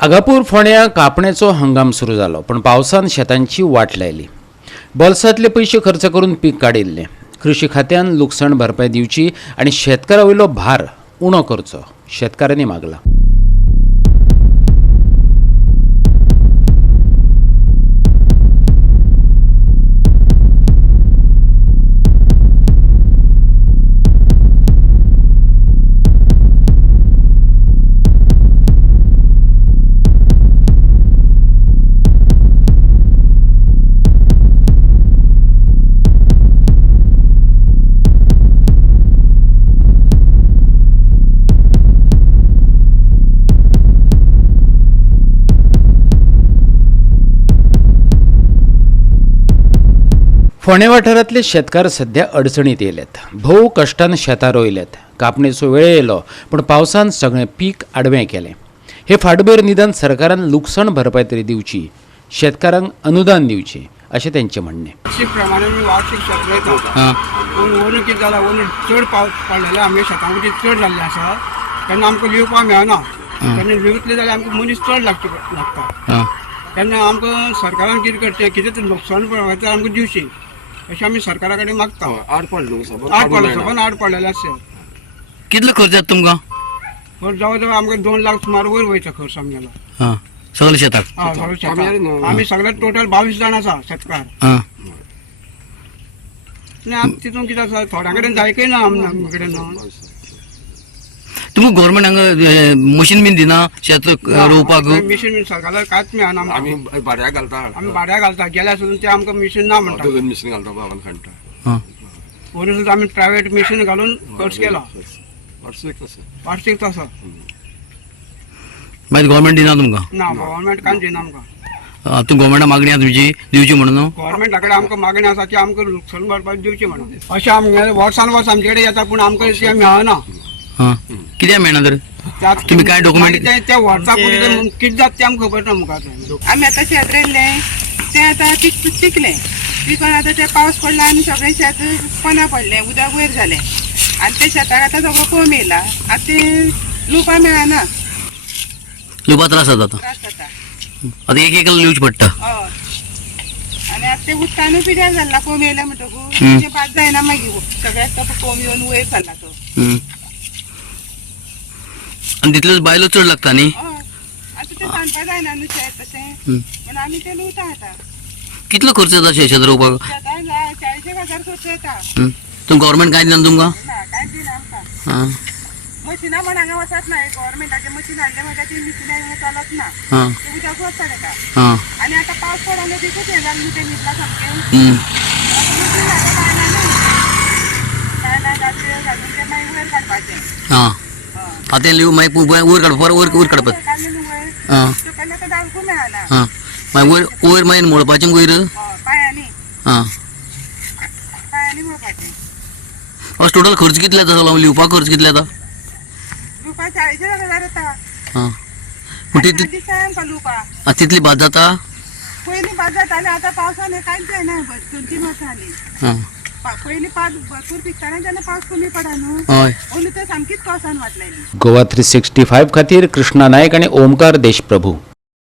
आगापूर फोंड्या कापणेचो हंगाम सुरू जालो, पण पावसान शेतांची वाट लायली. बोल्सांतले पैसे खर्च करून पीक काडिल्ले. कृषी खात्यान लुकसाण भरपाई दिवची आनी शेतकारावयलो भार उणो करचो शेतकारांनी मागला. फोंडे वाठारांतले शेतकार सध्या अडचणीत येयल्यात. भोव कश्टान शेतां रोयल्यात. कापणेचो वेळ येयलो, पण पावसान सगळें पीक आडवें केलें. हे फाटभुंयेर निदान सरकारान लुकसाण भरपाई तरी दिवची, शेतकारांक अनुदान दिवचें अशें तेंचें म्हणणें. वार्षिक प्रमाणे मी वार्षिक शेत रोयता. पूण ओनू कितें जालां, ओनू चड पावस पडलेले आमच्या शेतां मदीं चड जाल्ले आसा. तेन्ना आमकां लिवपाक मेळना. तेन्ना लिवतले जाल्यार आमकां मनीस चड लागता. तेन्ना आमकां सरकारान कितें करचें, कितें तरी लुकसाण भरपाई आमकां दिवची अशें आमी सरकारा कडेन मागता. आड पडलेले आसा. कितलो खर्च जाता तुमकां? खर्च जावं जावं आमकां 2 लाख सुमार वयर वयता खर्च आमगेलो. सगळे शेताक? सगळे शेताक. आमी सगळे टोटल 22 जाण आसा शेतकार. तितून कितें आसा, थोड्या कडेन जायकय ना आमचे कडेन. तुमकां गव्हर्मेंट हांगा मशीन बीन दिना शेत रोवपाक? मिशीन सरकारान कांयच मेळना. आमी भाड्याक घालता. आमी भाड्याक घालता. गेल्या सुद्दां ते आमकां मिशीन ना म्हणटा. मिशीन घालता बाबान खंयटा. पयलीं सुद्दां आमी प्रायवेट मिशीन घालून खर्च केला. वार्षिक तसो मागीर गव्हर्मेंट दिना तुमकां? ना, गव्हर्मेंट कांय दिना आमकां. तूं गव्हर्मेंटा मागणी आसा तुमची दिवची म्हणून? गव्हर्मेंटा कडेन आमकां मागणी आसा की आमकां लुकसाण भरपाई दिवची म्हणून. अशें आमगे वर्सान वर्स आमचे कडेन येता, पूण आमकां तें मेळना. कित्याक मेळना तर? तुम्ही काय डॉक्युमेंट? त्या वर्सा फुडें कितें जाता तें आमकां खबर ना. मुखार आमी आतां शेत रोयल्लें तें आतां पिकलें. पिकून आतां तें पावस पडला आनी सगळें शेत पोना पडलें, उदक वयर जालें आनी ते शेताक आतां सगळो कोम येयला. आतां तें लुवपाक मेळना. लुवपाक त्रास जाता? त्रास जाता. आतां एक एक लिवचें पडटा. हय. आनी आतां ते उदकानूय पिड्यार जाल्ला कोम येयला म्हणटकूच तें बाद जायना. मागीर सगळ्याक तो कोम येवन वयर सरला तो. आनी तितल्योच बायलो चड लागता न्ही? हय. आतां तें सांगपा जायना न्हू शेत तशें, पूण आमी तें लुवता आतां. कितलो खर्च जाता शेत रोवपाक? शेताक 40,000 खर्च येता. तुमकां गव्हर्मेंट कांय दिना तुमकां? ना, कांय दिना आमकां. मशिनां म्हण हांगा वचत ना. गव्हर्मेंटाचें मशीन हाडलें म्हणटा ती मिशिनां हांगा चलत ना. ते उदक वचता तेका. आनी आतां पावस पडलो देखूच हें जालें न्हू तें न्हिदलां सामकें. बायलां गाडयो घालून तें मागीर वयर काडपाचें. आतां लिव मागीर वयर काडपाक वयर काडपाक काडलें न्हू वयर. सकयल आतां धांवकूं मेळना. मागीर वयर मागीर मळपाचें वयर? पांयांनी. पांयांनी मळपाचें. अशें टोटल खर्च कितले जाता? लिवपाक खर्च कितले जाता? लुवपाक 40,000 येता. पूण तितली दिसता आमकां लुवपाक. तितली बाद जाता? पयलीं बाद जातालें, आतां पावसान हें कांयच जायना. 2-3 वर्सां जालीं. पयलीं पावस भरपूर पिकतालें तेन्ना पावस कमी पडा न्हू. ओली तर सामकीच पावसान वाट लायली. गोवा 365 खातीर कृष्णा नायक आनी ओमकार देशप्रभू.